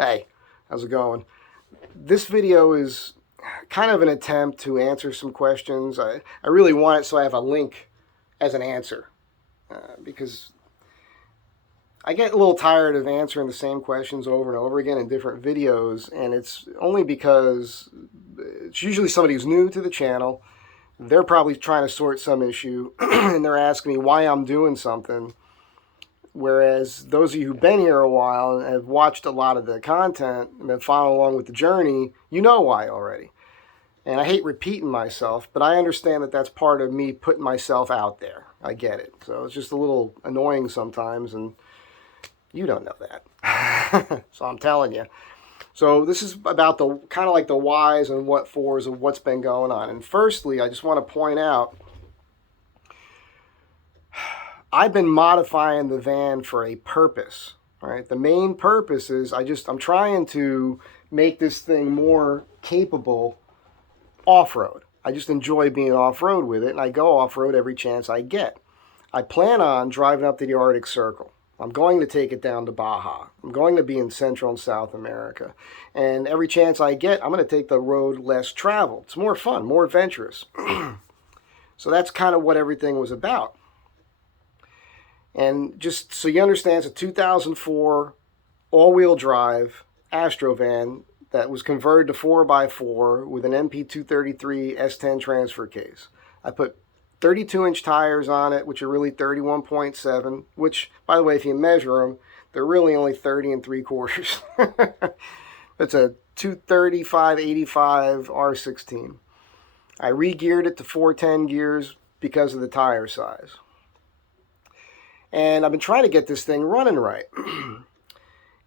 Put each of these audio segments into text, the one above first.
Hey, how's it going? This video is kind of an attempt to answer some questions. I really want it so I have a link as an answer because I get a little tired of answering the same questions over and over again in different videos, and it's only because it's usually somebody who's new to the channel. They're probably trying to sort some issue and they're asking me why I'm doing something. Whereas those of you who've been here a while and have watched a lot of the content and been following along with the journey, you know why already. And I hate repeating myself, but I understand that that's part of me putting myself out there. I get it. So it's just a little annoying sometimes, and you don't know that. So I'm telling you. So this is about the kind of like the whys and what fors of what's been going on. And firstly, I just want to point out I've been modifying the van for a purpose. All right, the main purpose is I'm trying to make this thing more capable off-road. I just enjoy being off-road with it, and I go off-road every chance I get. I plan on driving up to the Arctic Circle. I'm going to take it down to Baja. I'm going to be in Central and South America. And every chance I get, I'm going to take the road less traveled. It's more fun, more adventurous. So that's kind of what everything was about. And just so you understand, it's a 2004 all-wheel drive Astro van that was converted to 4x4 with an MP233 S10 transfer case. I put 32-inch tires on it, which are really 31.7, which, by the way, if you measure them, they're really only 30 3/4. It's a 235/85 R16. I re-geared it to 410 gears because of the tire size. And I've been trying to get this thing running right.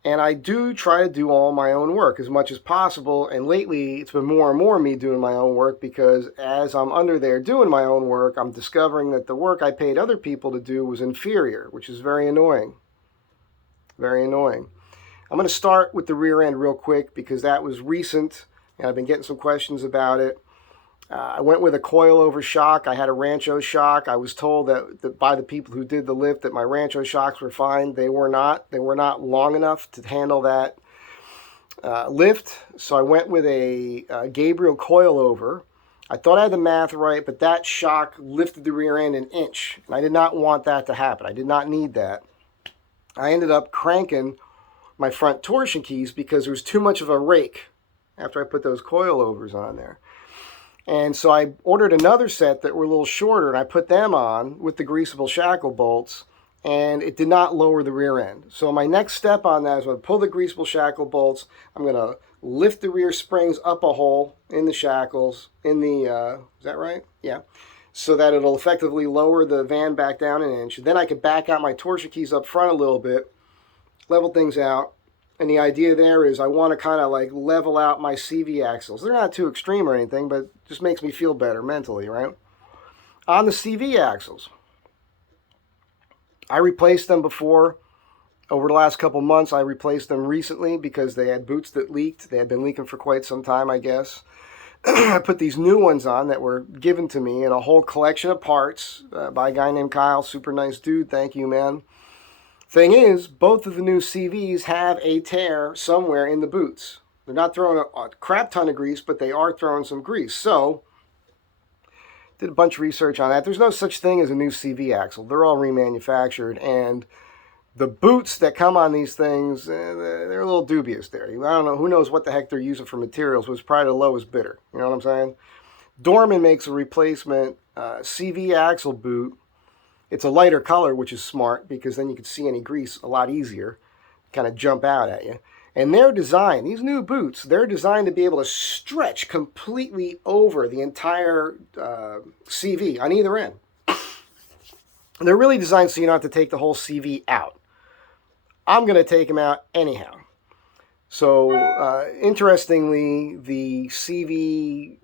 And I do try to do all my own work as much as possible. And lately, it's been more and more me doing my own work because as I'm under there doing my own work, I'm discovering that the work I paid other people to do was inferior, which is very annoying. Very annoying. I'm going to start with the rear end real quick because that was recent, and I've been getting some questions about it. I went with a coilover shock. I had a Rancho shock. I was told that by the people who did the lift that my Rancho shocks were fine. They were not. They were not long enough to handle that lift. So I went with a Gabriel coilover. I thought I had the math right, but that shock lifted the rear end an inch. And I did not want that to happen. I did not need that. I ended up cranking my front torsion keys because there was too much of a rake after I put those coilovers on there. And so I ordered another set that were a little shorter, and I put them on with the greasable shackle bolts, and it did not lower the rear end. So my next step on that is I'm going to pull the greasable shackle bolts. I'm going to lift the rear springs up a hole in the shackles, in the, is that right? Yeah. So that it'll effectively lower the van back down an inch. Then I could back out my torsion keys up front a little bit, level things out. And the idea there is I want to kind of like level out my CV axles. They're not too extreme or anything, but it just makes me feel better mentally, right? On the CV axles, I replaced them before. Over the last couple months, I replaced them recently because they had boots that leaked. They had been leaking for quite some time, I guess. I put these new ones on that were given to me in a whole collection of parts by a guy named Kyle. Super nice dude. Thank you, man. Thing is, both of the new CVs have a tear somewhere in the boots. They're not throwing a crap ton of grease, but they are throwing some grease. So, did a bunch of research on that. There's no such thing as a new CV axle. They're all remanufactured, and the boots that come on these things, they're a little dubious there. I don't know, who knows what the heck they're using for materials, but it's probably the lowest bidder. You know what I'm saying? Dorman makes a replacement CV axle boot. It's a lighter color, which is smart because then you can see any grease a lot easier, kind of jump out at you. And they're designed, these new boots, they're designed to be able to stretch completely over the entire CV on either end. They're really designed so you don't have to take the whole CV out. I'm going to take them out anyhow. So, interestingly, the CV,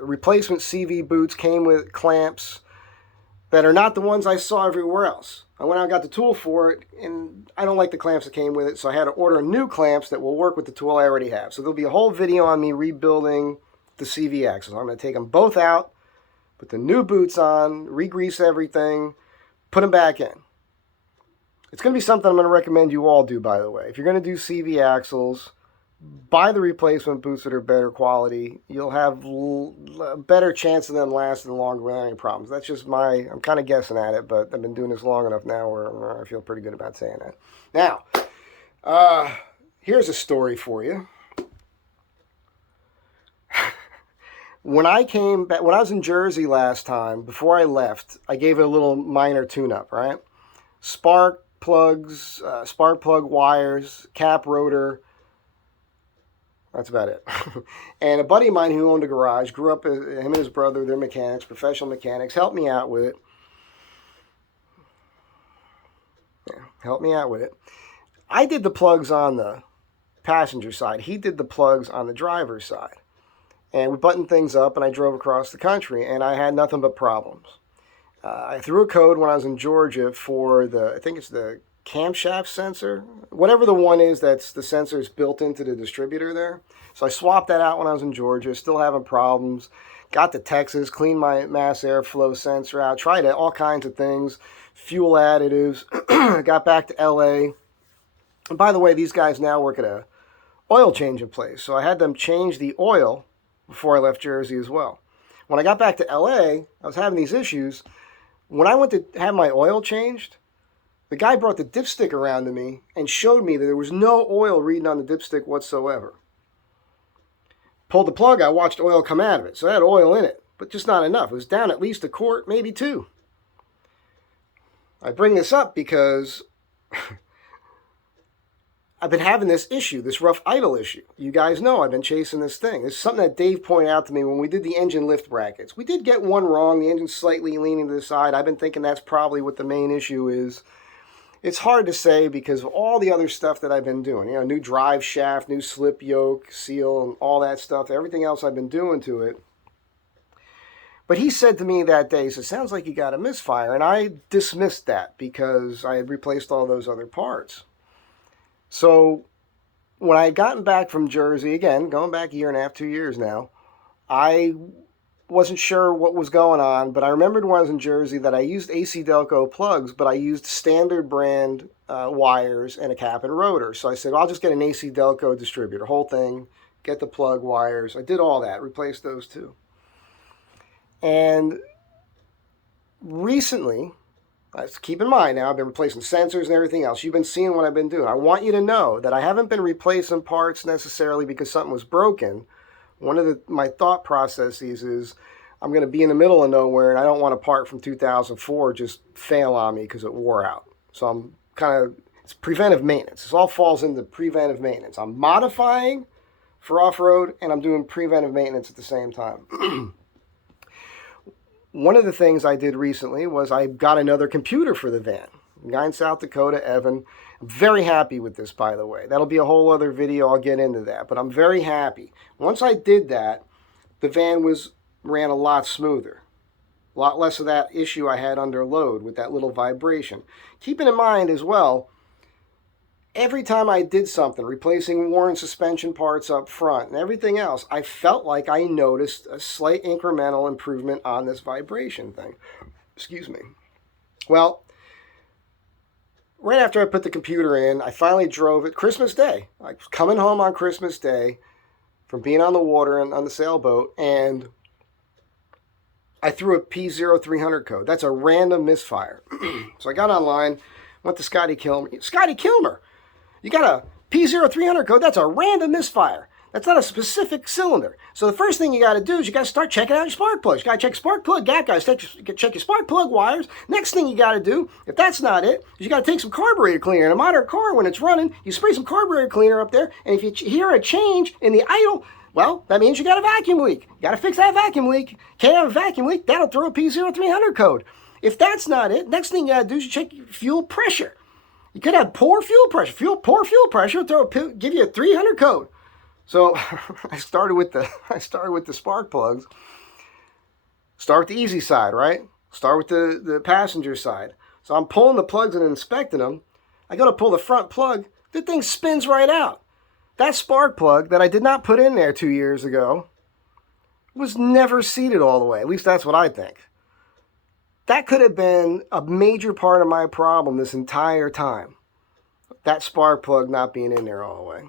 replacement CV boots came with clamps that are not the ones I saw everywhere else. I went out and got the tool for it, and I don't like the clamps that came with it, so I had to order new clamps that will work with the tool I already have. So there'll be a whole video on me rebuilding the CV axles. I'm going to take them both out, put the new boots on, re-grease everything, put them back in. It's going to be something I'm going to recommend you all do, by the way. If you're going to do CV axles, buy the replacement boots that are better quality. You'll have a better chance of them lasting longer without any problems. That's just I'm kind of guessing at it, but I've been doing this long enough now where I feel pretty good about saying that. Now, here's a story for you. When I was in Jersey last time, before I left, I gave it a little minor tune-up, right? Spark plugs, spark plug wires, cap rotor. That's about it. And a buddy of mine who owned a garage, grew up, him and his brother, they're mechanics, professional mechanics, helped me out with it. Yeah, helped me out with it. I did the plugs on the passenger side. He did the plugs on the driver's side. And we buttoned things up, and I drove across the country, and I had nothing but problems. I threw a code when I was in Georgia for I think it's the camshaft sensor, whatever the one is that's the sensor is built into the distributor there. So I swapped that out when I was in Georgia, still having problems. Got to Texas, cleaned my mass airflow sensor out, tried all kinds of things, fuel additives. Got back to LA. And by the way, these guys now work at a oil changing place. So I had them change the oil before I left Jersey as well. When I got back to LA, I was having these issues. When I went to have my oil changed, the guy brought the dipstick around to me and showed me that there was no oil reading on the dipstick whatsoever. Pulled the plug, I watched oil come out of it. So it had oil in it, but just not enough. It was down at least a quart, maybe 2. I bring this up because I've been having this issue, this rough idle issue. You guys know I've been chasing this thing. It's something that Dave pointed out to me when we did the engine lift brackets. We did get one wrong. The engine's slightly leaning to the side. I've been thinking that's probably what the main issue is. It's hard to say because of all the other stuff that I've been doing. You know, new drive shaft, new slip yoke, seal, and all that stuff. Everything else I've been doing to it. But he said to me that day, he said, sounds like you got a misfire. And I dismissed that because I had replaced all those other parts. So when I had gotten back from Jersey, again, going back a year and a half, 2 years now, I wasn't sure what was going on, but I remembered when I was in Jersey that I used AC Delco plugs, but I used standard brand wires and a cap and rotor. So I said, well, I'll just get an AC Delco distributor, whole thing, get the plug wires. I did all that, replaced those too. And recently, keep in mind now, I've been replacing sensors and everything else. You've been seeing what I've been doing. I want you to know that I haven't been replacing parts necessarily because something was broken. One of my thought processes is I'm going to be in the middle of nowhere and I don't want a part from 2004 just fail on me because it wore out. So I'm it's preventive maintenance. This all falls into preventive maintenance. I'm modifying for off-road and I'm doing preventive maintenance at the same time. One of the things I did recently was I got another computer for the van. A guy in South Dakota, Evan. I'm very happy with this, by the way. That'll be a whole other video. I'll get into that. But I'm very happy. Once I did that, the van ran a lot smoother. A lot less of that issue I had under load with that little vibration. Keeping in mind as well, every time I did something, replacing worn suspension parts up front and everything else, I felt like I noticed a slight incremental improvement on this vibration thing. Excuse me. Well, right after I put the computer in, I finally drove it Christmas Day. I was coming home on Christmas Day from being on the water and on the sailboat, and I threw a P0300 code. That's a random misfire. So I got online, went to Scotty Kilmer. Scotty Kilmer! You got a P0300 code, that's a random misfire. That's not a specific cylinder. So the first thing you got to do is you got to start checking out your spark plugs. You got to check spark plug gap, guys. Check your spark plug wires. Next thing you got to do, if that's not it, is you got to take some carburetor cleaner. In a modern car, when it's running, you spray some carburetor cleaner up there, and if you hear a change in the idle, well, that means you got a vacuum leak. You got to fix that vacuum leak. Can't have a vacuum leak, that'll throw a P0300 code. If that's not it, next thing you got to do is you check your fuel pressure. You could have poor fuel pressure. Poor fuel pressure will give you a 300 code. So I started with the spark plugs. Start with the easy side, right? Start with the passenger side. So I'm pulling the plugs and inspecting them. I go to pull the front plug. The thing spins right out. That spark plug that I did not put in there 2 years ago was never seated all the way. At least that's what I think. that could have been a major part of my problem this entire time. That spark plug not being in there all the way.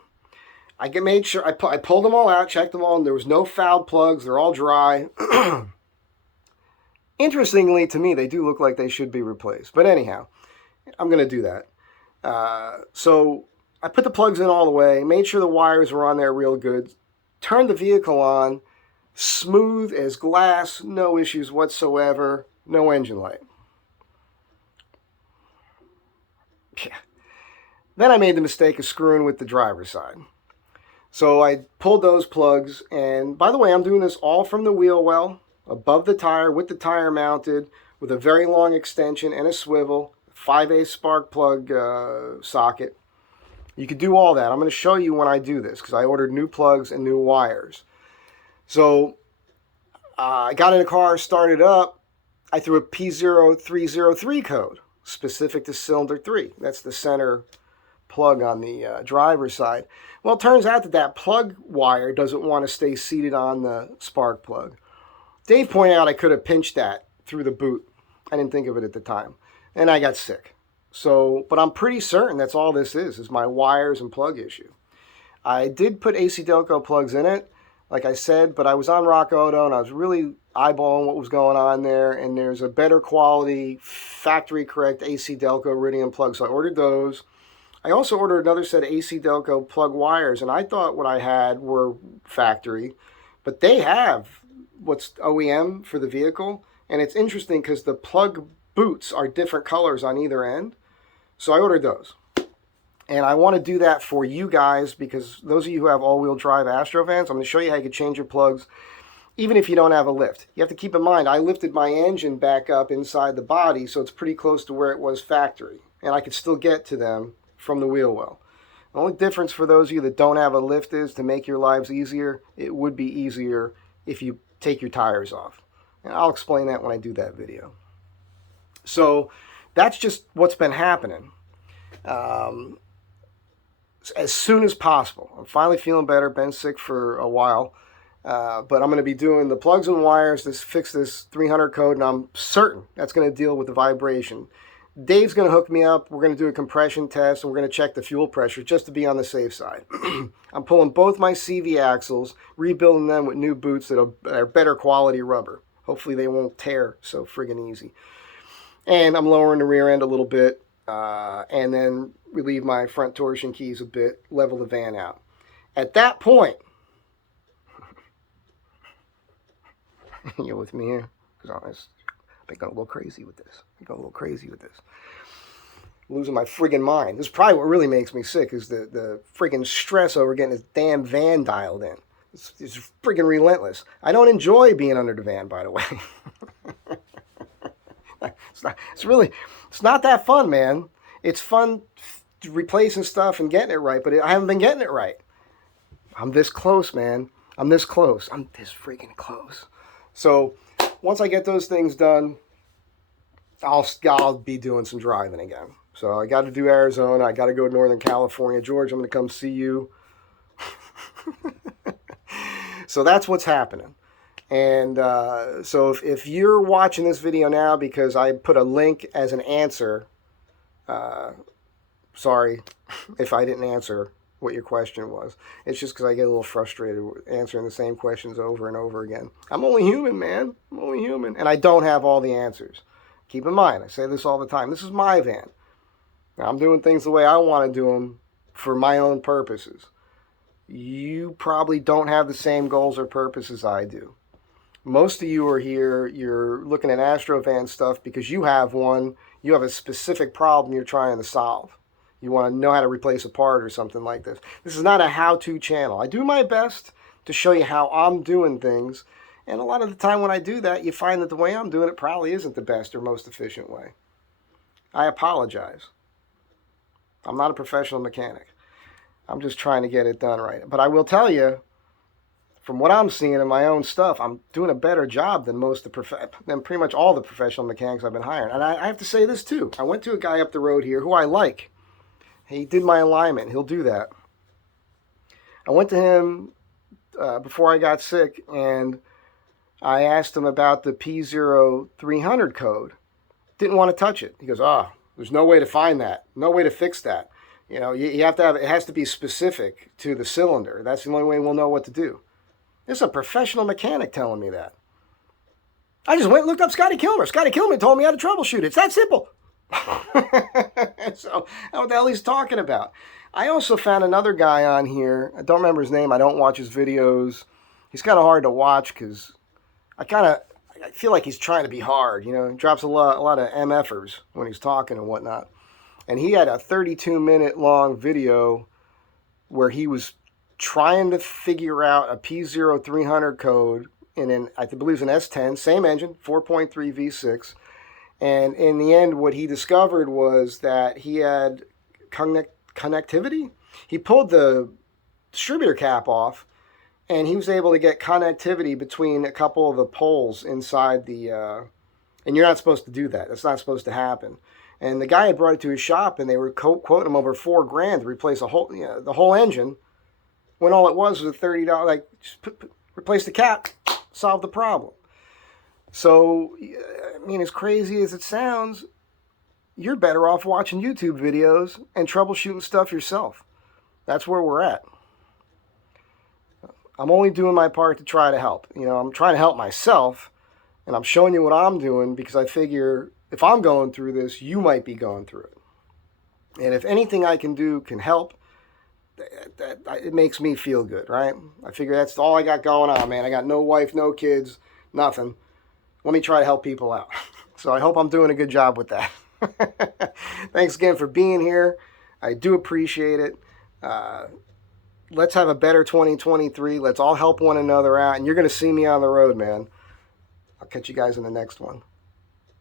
I made sure I pulled them all out, checked them all, and there was no fouled plugs. They're all dry. Interestingly, to me, they do look like they should be replaced. But anyhow, I'm going to do that. So I put the plugs in all the way, made sure the wires were on there real good, turned the vehicle on, smooth as glass, no issues whatsoever, no engine light. Yeah. Then I made the mistake of screwing with the driver's side. So I pulled those plugs, and by the way, I'm doing this all from the wheel well, above the tire, with the tire mounted, with a very long extension and a swivel, 5/8 spark plug socket. You could do all that. I'm going to show you when I do this, because I ordered new plugs and new wires. So I got in the car, started up, I threw a P0300 code, specific to cylinder 3. That's the center plug on the driver's side. Well, it turns out that that plug wire doesn't want to stay seated on the spark plug. Dave pointed out I could have pinched that through the boot. I didn't think of it at the time, and I got sick. So, but I'm pretty certain that's all this is my wires and plug issue. I did put AC Delco plugs in it, like I said, but I was on Rock Auto and I was really eyeballing what was going on there, and there's a better quality, factory correct AC Delco Iridium plug, so I ordered those. I also ordered another set of AC Delco plug wires, and I thought what I had were factory, but they have what's OEM for the vehicle, and it's interesting because the plug boots are different colors on either end, so I ordered those. And I want to do that for you guys, because those of you who have all-wheel drive Astro vans, I'm going to show you how you can change your plugs even if you don't have a lift. You have to keep in mind, I lifted my engine back up inside the body, so it's pretty close to where it was factory, and I could still get to them from the wheel well. The only difference for those of you that don't have a lift is, to make your lives easier, it would be easier if you take your tires off. And I'll explain that when I do that video. So that's just what's been happening. As soon as possible. I'm finally feeling better. Been sick for a while. But I'm going to be doing the plugs and wires to fix this 300 code, and I'm certain that's going to deal with the vibration. Dave's going to hook me up. We're going to do a compression test, and we're going to check the fuel pressure just to be on the safe side. I'm pulling both my CV axles, rebuilding them with new boots that are better quality rubber. Hopefully they won't tear so friggin' easy. And I'm lowering the rear end a little bit, and then relieve my front torsion keys a bit, level the van out. At that point, you with me here? Because I'm going a little crazy with this. Losing my friggin' mind. This is probably what really makes me sick, is the friggin' stress over getting this damn van dialed in. It's friggin' relentless. I don't enjoy being under the van, by the way. It's not that fun, man. It's fun replacing stuff and getting it right, but I haven't been getting it right. I'm this close, man. I'm this close. I'm this freaking close. So once I get those things done, I'll be doing some driving again. So I got to do Arizona. I got to go to Northern California. George, I'm going to come see you. So that's what's happening. And so if you're watching this video now because I put a link as an answer, sorry if I didn't answer what your question was. It's just because I get a little frustrated with answering the same questions over and over again. I'm only human, man. I'm only human. And I don't have all the answers. Keep in mind, I say this all the time. This is my van. Now, I'm doing things the way I want to do them for my own purposes. You probably don't have the same goals or purposes I do. Most of you are here, you're looking at Astro van stuff because you have one. You have a specific problem you're trying to solve. You want to know how to replace a part or something like this. This is not a how-to channel. I do my best to show you how I'm doing things. And a lot of the time when I do that, you find that the way I'm doing it probably isn't the best or most efficient way. I apologize. I'm not a professional mechanic. I'm just trying to get it done right. But I will tell you, from what I'm seeing in my own stuff, I'm doing a better job than than pretty much all the professional mechanics I've been hiring. And I have to say this too. I went to a guy up the road here who I like. He did my alignment. He'll do that. I went to him before I got sick, and I asked him about the P0300 code. didn't want to touch it. He goes, there's no way to find that. No way to fix that. You know, you have to have, it has to be specific to the cylinder. That's the only way we'll know what to do. This is a professional mechanic telling me that. I just went and looked up Scotty Kilmer. Scotty Kilmer told me how to troubleshoot. It's that simple. So, what the hell he's talking about? I also found another guy on here. I don't remember his name. I don't watch his videos. He's kind of hard to watch because I feel like he's trying to be hard. You know, he drops a lot of MFers when he's talking and whatnot. And he had a 32-minute long video where he was trying to figure out a P0300 code in I believe it's an S10, same engine, 4.3 V6. And in the end, what he discovered was that he had connectivity. He pulled the distributor cap off, and he was able to get connectivity between a couple of the poles inside the, and you're not supposed to do that. That's not supposed to happen. And the guy had brought it to his shop, and they were quoting him over $4,000 to replace the whole engine, when all it was a $30, like, just replace the cap, solve the problem. So, I mean, as crazy as it sounds, you're better off watching YouTube videos and troubleshooting stuff yourself. That's where we're at. I'm only doing my part to try to help. You know, I'm trying to help myself, and I'm showing you what I'm doing because I figure if I'm going through this, you might be going through it. And if anything I can do can help, it makes me feel good, right? I figure that's all I got going on, man. I got no wife, no kids, nothing. Let me try to help people out. So I hope I'm doing a good job with that. Thanks again for being here. I do appreciate it. Let's have a better 2023. Let's all help one another out. And you're going to see me on the road, man. I'll catch you guys in the next one.